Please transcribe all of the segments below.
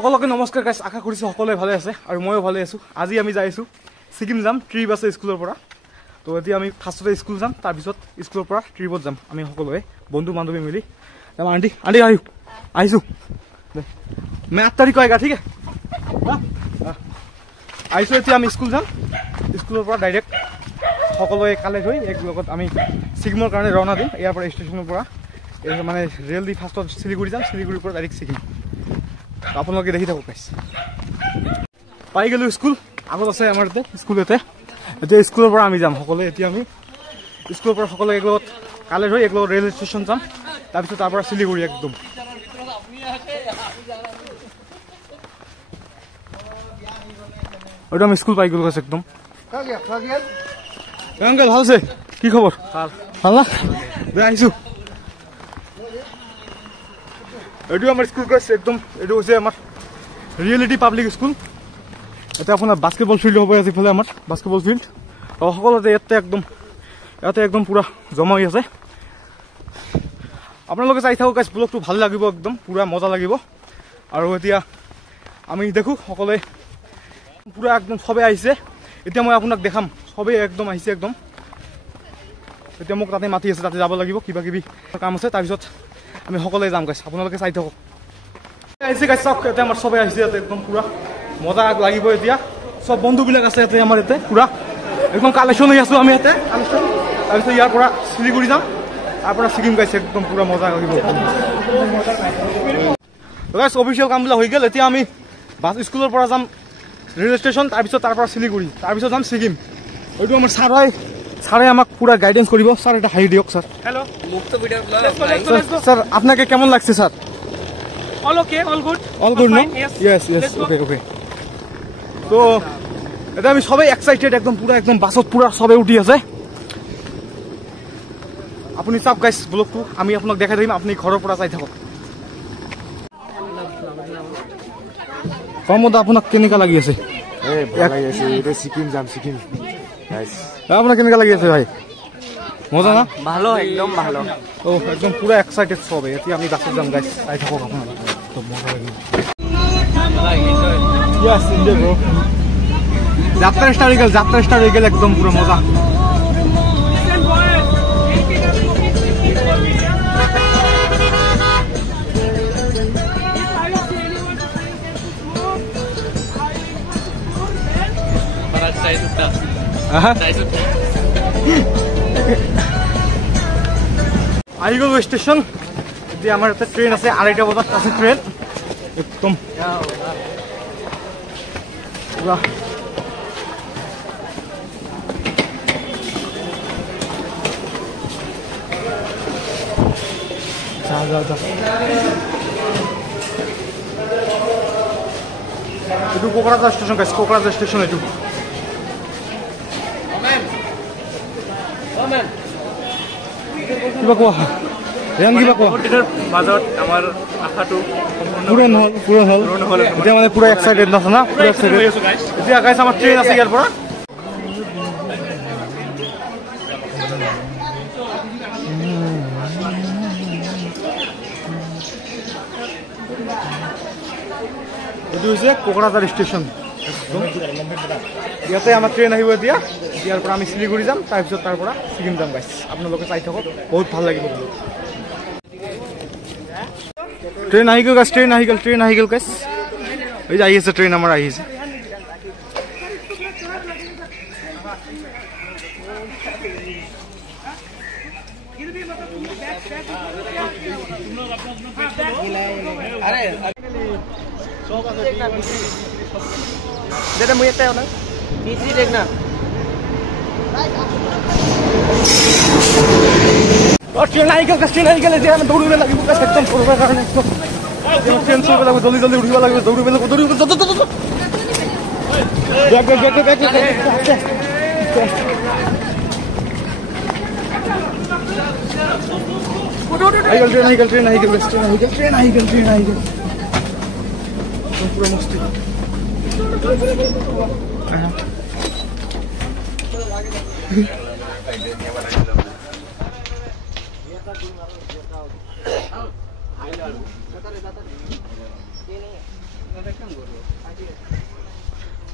সকলোকে নমস্কাৰ গাইছ, আশা কৰিছোঁ সকলোৱে ভালে আছে আৰু ময়ো ভালে আছোঁ। আজি আমি যাই আছোঁ ছিকিম যাম, ট্ৰিপ আছে স্কুলৰ পৰা। তো এতিয়া আমি ফাৰ্ষ্টতে স্কুল যাম, তাৰপিছত স্কুলৰ পৰা ট্ৰিপত যাম আমি সকলোৱে বন্ধু বান্ধৱী মিলি। আণ্টি আহিছোঁ मैं 8 तारीख को आएगा, ठीक है। আহিছোঁ এতিয়া আমি স্কুল যাম, স্কুলৰ পৰা ডাইৰেক্ট সকলোৱে কালেক্ট হৈ এক লগত আমি ছিকিমৰ কাৰণে ৰাওনা দিম। ইয়াৰ পৰা ষ্টেচনৰ পৰা মানে ৰেল দি ফাৰ্ষ্টত শিলিগুৰি যাম, শিলিগুৰিৰ পৰা ডাইৰেক্ট ছিকিম। আপোনালোকে দেখি থাকক গাইছ। পাই গ'লোঁ স্কুল, আগত আছে আমাৰ ইয়াতে স্কুল। এতিয়া স্কুলৰ পৰা আমি যাম সকলোৱে। এতিয়া আমি স্কুলৰ পৰা সকলোৱে এক লগত কালেক্ট হৈ এক লগত ৰেল ষ্টেচন যাম, তাৰপিছত তাৰ পৰা শিলিগুৰি একদম। ওইটা আমি স্কুল পাই গ'লো একদম। আঙ্কেল ভাল আছে? কি খবৰ? ভাল না? দে আহিছোঁ। এইটো আমাৰ স্কুল গৈছে একদম। এইটো হৈছে আমাৰ ৰিয়েলিটি পাব্লিক স্কুল। এতিয়া আপোনাৰ বাস্কেটবল ফিল্ড হ'ব ইফালে আমাৰ বাস্কেটবল ফিল্ড। আৰু সকলোতে ইয়াতে একদম পুৰা জমা হৈ আছে। আপোনালোকে চাই থাকক গাইছ, ব্লগটো ভাল লাগিব একদম, পুৰা মজা লাগিব। আৰু এতিয়া আমি দেখোঁ সকলোৱে পুৰা একদম চবেই আহিছে। এতিয়া মই আপোনাক দেখাম, চবেই একদম আহিছে একদম। এতিয়া মোক তাতে মাতি আছে, তাতে যাব লাগিব, কিবা কিবি কাম আছে। তাৰপিছত আমি সকলোৱে যাম গাইছ, আপোনালোকে চাই থাকক। আহিছে গাইছ, চাওক এতিয়া আমাৰ চবেই আহিছে ইয়াতে একদম পুৰা মজা লাগিব। এতিয়া চব বন্ধুবিলাক আছে ইয়াতে আমাৰ ইয়াতে পুৰা একদম কালেকশ্যন হৈ আছোঁ আমি ইয়াতে কালেকশ্যন। তাৰপিছত ইয়াৰ পৰা শিলিগুৰি যাম, তাৰ পৰা ছিকিম গাইছে একদম পুৰা মজা লাগিব গাইছ। অফিচিয়েল কামবিলাক হৈ গ'ল। এতিয়া আমি বাছ স্কুলৰ পৰা যাম ৰেল ষ্টেচন, তাৰপিছত তাৰ পৰা শিলিগুৰি, তাৰপিছত যাম ছিকিম। এইটো আমাৰ ছাৰে আমাক পুৰা গাইডেন্স কৰিব। স্যার এটা হাই দিয়ক sir. Hello, Mukta video blog. Sir আপনাকে কেমন লাগছে sir? All okay, all good. All good no? Yes okay. তো এটা আমি সবাই এক্সাইটেড একদম, পুরা একদম বাছত পুরা সবাই উঠি আছে। আপুনি চাওক গাইছ ব্লগটো, আমি আপোনাক দেখাই দিম, আপুনি ঘৰৰ পৰা চাই থাকক। কমত আপোনাক কেনেকা লাগি আছে? ছিকিম যাম, ছিকিম আপনার কেনেকা লাগি আছে ভাই? মজা না? ভালো, একদম ভালো। ও একদম পুরো এক্সাইটেড সবাই। এতিয়া আমি বাছত যাম গাইছ, চাই থাকক আপনারা। তো মজা লাগিব। Yes India bro. যাত্রা স্টার হয়ে গেল একদম পুরো মজা। আহি গ'লো ষ্টেচন। এতিয়া আমাৰ ইয়াতে ট্ৰেইন আছে, 2:30 বজাত আছে ট্ৰেইন একদম পুৰা। যা এইটো কোকৰাঝাৰ ষ্টেচন গাইছ, কোকৰাঝাৰ ষ্টেচন এইটো। কিবা কোৱা ৰেন, কিবা কোৱা। মাজত আমাৰ আশাটো পূৰণ হ'ল। এতিয়া মানে পুৰা এক্সাইটেড আছে না, পুৰা এক্সাইটেড। এতিয়া গাইছ আমাৰ ট্ৰেইন আছে ইয়াৰ পৰা। এইটো হৈছে কোকৰাঝাৰ ষ্টেচন। ইয়াতে আমাৰ ট্ৰেইন আহিব এতিয়া। ইয়াৰ পৰা আমি শিলিগুৰি যাম, তাৰপিছত তাৰ পৰা ছিকিম যাম গাইছ। আপোনালোকে চাই থাকক, বহুত ভাল লাগিব। ট্ৰেইন আহি গ'ল গাইছ, ট্ৰেইন আহি গ'ল গাইছ। এই যে আহি আছে ট্ৰেইন, আমাৰ আহিছে। দাদা মই এটা না তিসি দেখ না। ট্ৰেন আহি গ'ল যে আমি দৌৰিব লাগিব একদম কৰিবৰ কাৰণে। ট্ৰেইন চলিব লাগিব, জলদি উঠিব লাগিব, দৌৰিব ট্ৰেন আহি গ'ল। পুৰো মস্তি।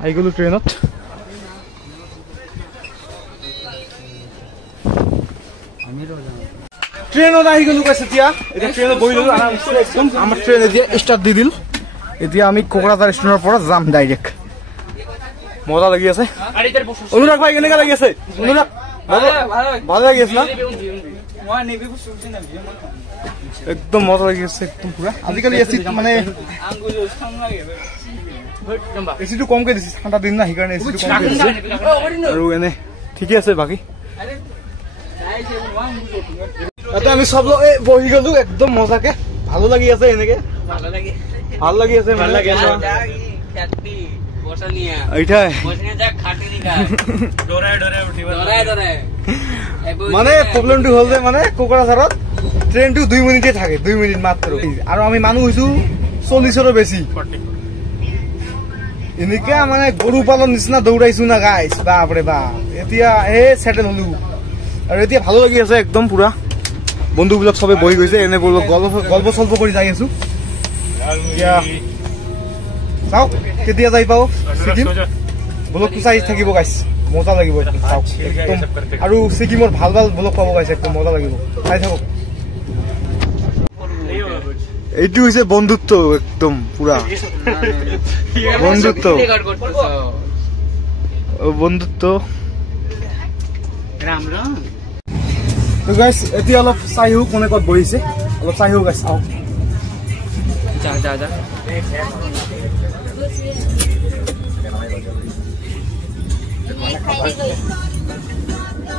আহি গ'লো ট্ৰেইনত। ট্ৰেইনত আহি গ'লো কৈছে এতিয়া ট্ৰেইনত বহি ল'লো আৰামছে একদম। আমাৰ ট্ৰেইন এতিয়া ষ্টাৰ্ট দি দিল। এতিয়া আমি কোকৰাঝাৰ ষ্টেচনৰ পৰা যাম ডাইৰেক্ট। মজা লাগি আছে। অনুৰাগ ভাই কেনেকা লাগি আছে? অনুৰাগ ভালো লাগি আছে না? একদম মজা লাগি আছে একদম পুৰা। আজিকালি এচিত মানে এচিটো কমকে দিছে, ঠাণ্ডা দিন না, সেইকাৰণে এচিটো কমকে দিছে। আৰু এনে ঠিকে আছে বাকী। এতিয়া আমি চব বহি গলো একদম মজাকে। ভালো লাগি আছে এনেকে, ভাল লাগি আছে মানে প্ৰব্লেমটো হ'ল যে মানে কোকৰাঝাৰত ট্ৰেইনটো 2 মিনিটে থাকে, 2 মিনিট মাত্ৰ। আৰু আমি মানুহ হৈছো 40ৰো বেছি। এনেকে মানে গৰু পালৰ নিচিনা দৌৰাইছো না গাইছ, বাপৰে বাপ। এতিয়া চেটেল হলো আৰু এতিয়া ভালো লাগি আছে একদম পুৰা। বন্ধুবিলাক সবে বহি গৈছে, এনে গল্প চল্প কৰি যাই আছো। এতিয়া চাওক কেতিয়া যাই পাও ছিকিম। ব্লগটো চাই থাকিব গাইছ, মজা লাগিব একদম। চাওক একদম আৰু ছিকিমৰ ভাল ভাল ব্লগ পাব গাইছ, একদম মজা লাগিব, চাই থাকক। এইটো হৈছে বন্ধুত্ব একদম পুৰা বন্ধুত্ব বন্ধুত্ব। তো গাইছ এতিয়া অলপ চাই হোক কোনে ক'ত বহিছে, অলপ চাই হোক গাইছ। চাওক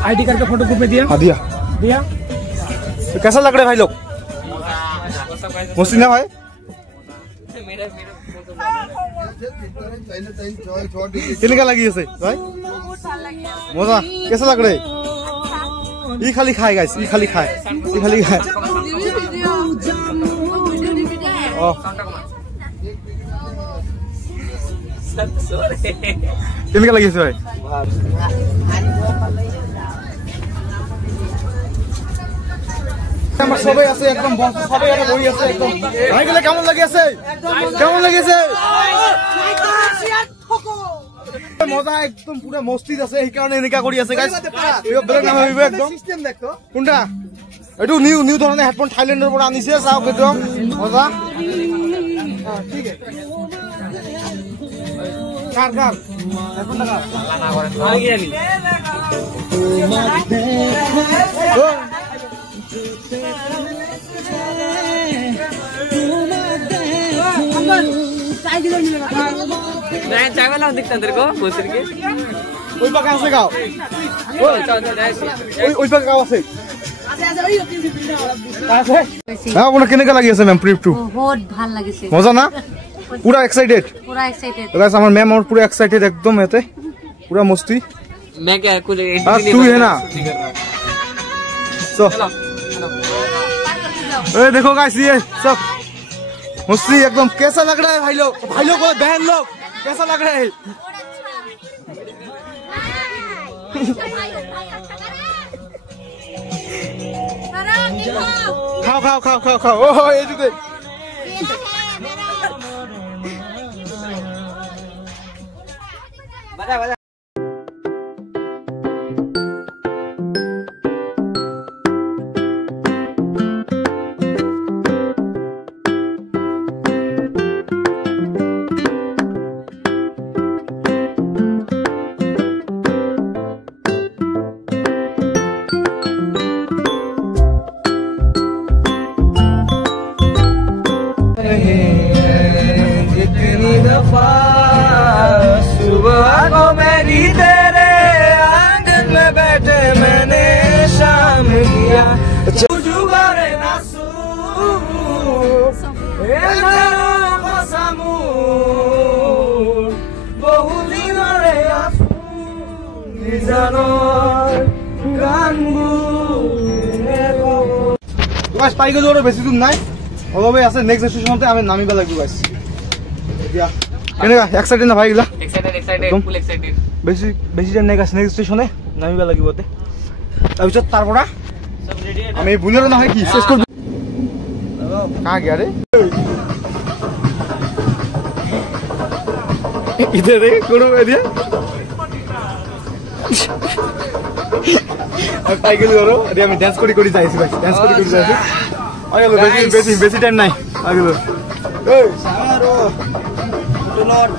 आईडी कार्ड का फोटो ग्रुप में दिया? हाँ दिया। तो कैसा लग रहा है भाई लोग? मस्ती ना भाई? कितने लगी है भाई? मजा कैसा लग रहा है? ये खाली खाए गाइस, ये खाली खाए, ये खाली खाए। कितने लगी है भाई? সবাই আছে একদম, সবাই এটা বহি আছে একদম। ভাই গেলে কেমন লাগি আছে? কেমন লাগিছে? মজা একদম পুরা মস্তিত আছে, সেইকাৰণে এনেকা কৰি আছে গাইস। বেলেগ নাভাবিব একদম। কোনটা? এইটো নিউ ধৰণে হেডফোন থাইলেণ্ডৰ পৰা আনিছে, চাওক একদম মজা। ঠিক আছে কাৰ হেডফোনটা কাৰ আনি दिखता तेरे को गाँव কেনেকা লাগি আছে মেম? ট্রিপটো বহুত ভাল লাগিছে, মজা না? পুরা এক্সাইটেড, পুরা এক্সাইটেড गाइस। আমার मैम और पूरा एक्साइटेड एकदम है, पूरा मस्ती। मैं क्या कुछ तू है ना? तो ए देखो गाइस ये सब मस्ती एकदम। कैसा लग रहा है भाई लोग? भाई लोग और बहन लोग कैसा लग रहा है? खाओ खाओ खाओ खाओ खाओ। ओहो ये जो बजा बजा। পাই গেলো আৰু বেছি দূৰ নাই, অলপে আছে। নেক্সট ষ্টেচনতে আমি নামিব লাগিব গাইস। এতিয়া কেনেকা এক্সাইটেড না ভাই গিলা? এক্সাইটেড ফুল এক্সাইটেড। বেছি টাইম নাই গাইস, নেক্সট ষ্টেচনে নামিব লাগিব। তাৰপিছত তাৰ পৰা আমি বুলেৰো নহয় কি চেষ্টা করব। কাঁ গিয়া রে? इधर करो एरिया साइकिल करो एरिया में डांस करी जाइছি ভাই ডান্স করি যাইছি আইলো বেশি বেশি টাইম নাই আইলো এই সারো টুলট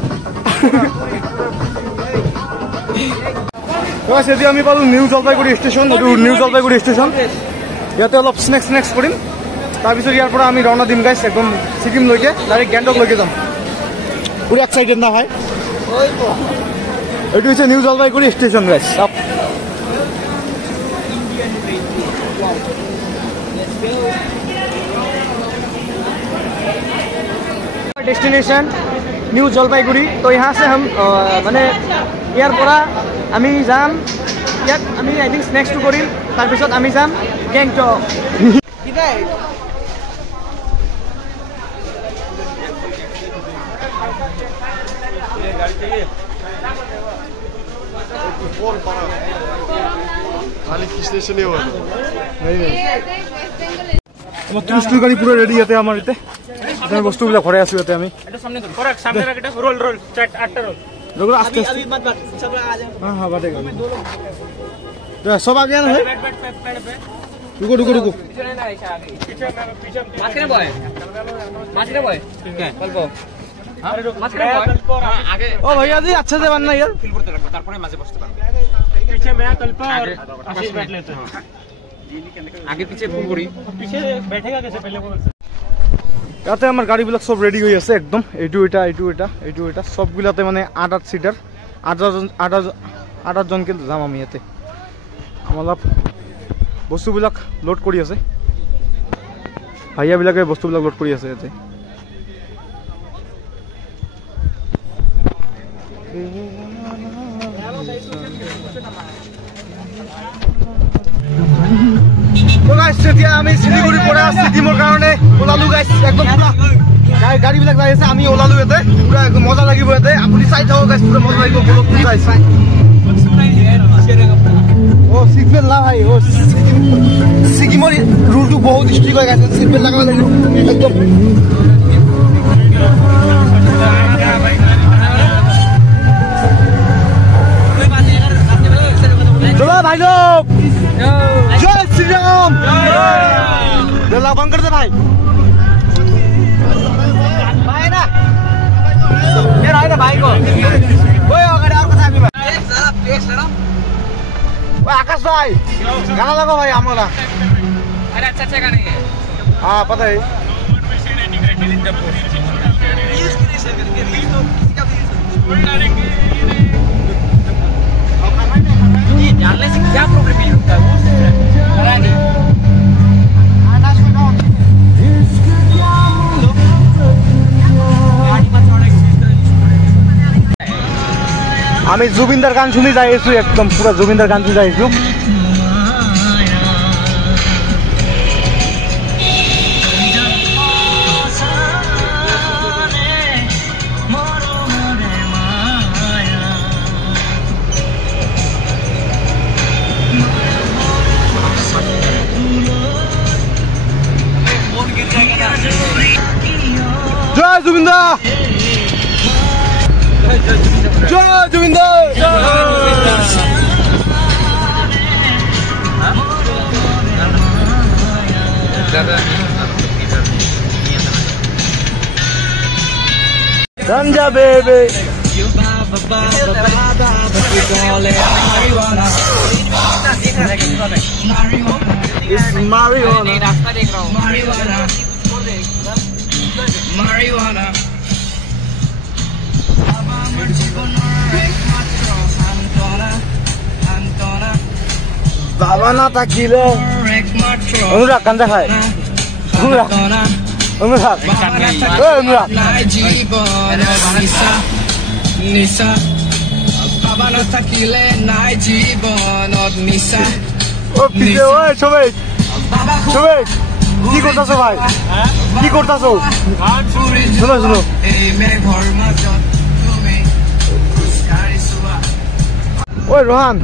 তো সেদি আমি পালু New Jalpaiguri station New Jalpaiguri station ইয়াতে অলপ স্নেক্স কৰিম তাৰপিছত ইয়াৰ পৰা আমি ৰওনা দিম গাইছ একদম সিকিম লৈকে ডাইৰেক্ট গ্যাংটক লৈকে যাম পুরো এক্সাইটেড না ভাই এটা হচ্ছে new Jalpaiguri station guys destination new Jalpaiguri तो यहाँ से हम माने यार परा आमी जाम यार आमी आई थिंक नेक्स्ट करिम तार पिছত आमी जाम गैंगटक किदाय गाड़ी चाहिए फोन पड़ा खाली किसने सुने हो नहीं আমার টুরিস্ট গাড়ি পুরো রেডি আছে আমার এতে আমি বস্তুগুলো ঘরে আছি এতে আমি এটা সামনে ধর করেক্ট সামনে রাখ এটা রোল রোল চাট আটটা রোল লোগো আস্তে আস্তে अभी मत सब आ जाओ हां हां बातेगा तो सब आ गया ना है रुको रुको रुको पीछे नहीं ना ऐसा आ गई पीछे मास्क बॉय ठीक है कल्पो हां मास्क बॉय हां आगे ओ भैया जी अच्छे से बनना यार फील करते रखो তারপরে মাঝে বসতে পারো पीछे मैं कल्पो और आशीष बैठ लेते हैं आगे पीछे फोन करी पीछे बैठेगा कैसे पहले वो याते আমার গাড়িবিলাক সব রেডি হই আছে একদম এইটু এটা সবগুলাতে মানে 8 সিটার 8 জনকে যাম আমি ইয়াতে আমলা বস্তুবিলাক লোড কৰি আছে ভাইয়াবিলাকে বস্তুবিলাক লোড কৰি আছে ইয়াতে তো গাইস এতিয়া আমি শিলিগুড়ি পৰা সিকিমৰ কাৰণে ওলালু গাইস একদম পুরা গাড়ি বিলাক যাই আছে আমি ওলালু এতে পুরা একদম মজা লাগিব এতে আপুনি চাই থাকক গাইস পুরা মজা লাগিব বলক পুরা আছে ও সিগন্যাল না ভাই ও সিকিমৰ রুলটো বহুত স্ট্রিক্ট হৈ গেছে সিগন্যাল লাগাব লাগিব একদম চলো ভাই লোক जय श्री राम जला बंद कर दे भाई भाई ना ये रहा ना भाई को ओए अगर और कथा भी एक सर ओए आकाश भाई गाना लगाओ भाई हमरा अरे अच्छा गाना है हां पता है ये डालने से क्या प्रॉब्लम है होता है पता नहीं आना सुनो गाड़ी में थोड़ा আমি জুবিনদার গান শুনি যাইছো একদম পুরো জুবিনদার গান শুনি যাইছো जय जुबिंदा जय जुबिंदा गंजा बेबे marijuana रास्ता देख रहा हूँ marijuana बाबा ना ताकिले अनुराग गंजा खाए अनुराग बाबा ना ताकिले नाइ जीवनत निशा ओ पिछे ओए सबाई কি করতাছো ভাই কি করতাছো শুনো শুনো ओए रोहन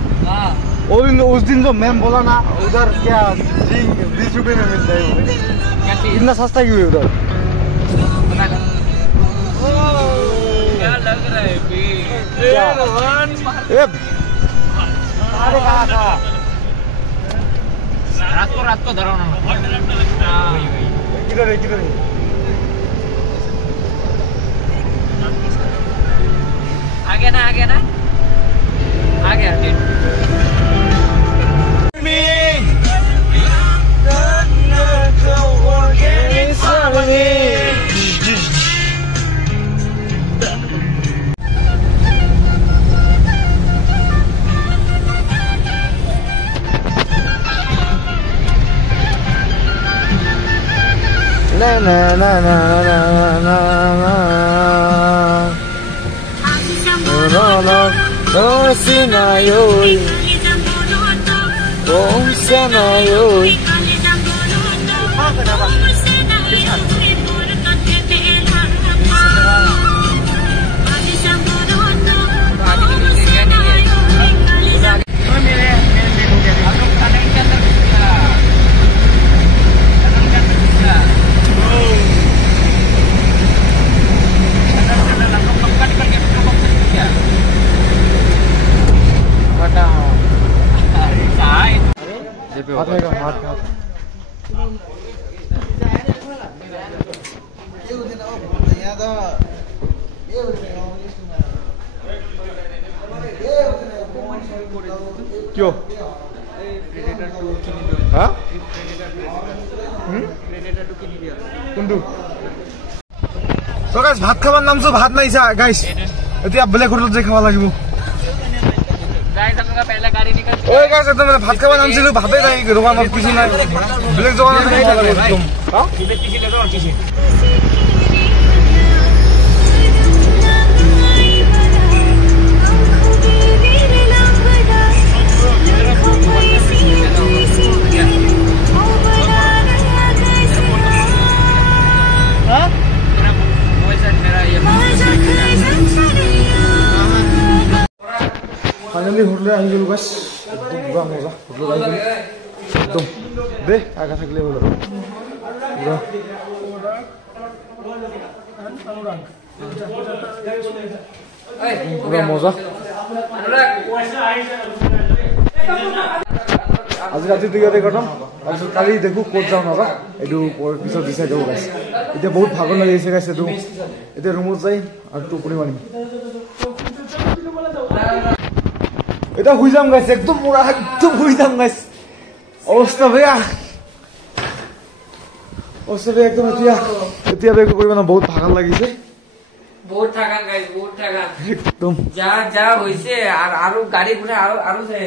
उस दिन जो मैम बोला ना उधर क्या 20 रुपए में मिलता है इतना सस्ता क्यों है उधर क्या लग रहा है ए अरे कहाँ रात को धरो ना किधर है आ गया ना आ गया na na na na na na na no no no sinayoy oh sinayoy हाथ है हाथ क्यों हाँ तो गाइस भात खाबार नाम से भात नहीं गाइस এতিয়া বেলেগ হোটেলত যাই খাব লাগিব गाइस हम लोग पहला गाड़ी निकल ओए गाइस एकदम भात खाब नामছিলো ভাতেই নাই দোকানত কিছু নাই বেলেগ দোকানত খাব লাগিব একদম হ্যাঁ फाइनली होटल आহি গলো गाइस एकदम পুরা মজা होटल আহি গলো एकदम দে আগা থাকলে হলো পুরা মজা আজি রাতি দুইয়াতে কাটাম আজি কালি দেখো কোত যাও না এটু পিছত দিছাই দেব गाइस এটা বহুত ভাগৰ লাগিছে गाइस এটু এটা রুমত যাই আর টোপনি মারিম এটা হুই যাম গাইস একদম পুরা একদম হুই যাম গাইস অবস্থা বেয়া একদম এতিয়া বেক কৰিব না বহুত ভাগৰ লাগিছে বহুত থাকান গাইস বহুত থাকান একদম যা হইছে আর আরো গাড়ি ঘুরে আরো যাই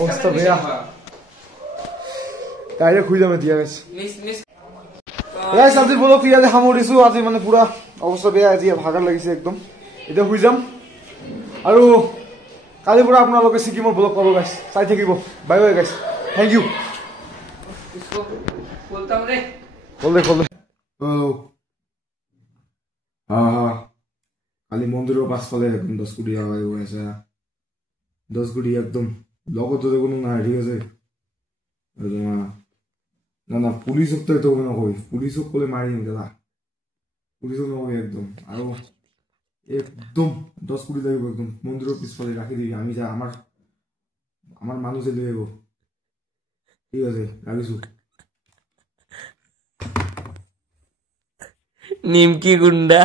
অবস্থা বেয়া গাড়ি খুই যাম এতিয়া গাইস গাইস আজি বলো কি আজি সামৰিছো আজি মানে পুৰা অবস্থা বেয়া আজি ভাগৰ লাগিছে একদম এতিয়া হুই যাম আৰু কালি পুৰা আপোনালোকে সিকিমৰ ব্লগ পাব গাইস চাই থাকিব bye bye guys thank you इसको बोलता हूं रे खोल दे ও কালি মন্দিৰৰ পাছফালে একদম 10 কোটি আৱাজ হৈ আছে 10 কোটি একদম লগত তো কোনো না ঠিক আছে না পুলিশক তো এটা নকই পুলিশক কলে মাৰি দিম দাদা পুলিশক নকই একদম আৰু একদম 10 কোটি লাগিব একদম মন্দিৰৰ পিছফালে ৰাখি দিবি আমি যা আমাৰ মানুহ যে লৈ আহিব ঠিক আছে ৰাখিছো নিমকি গুন্ডা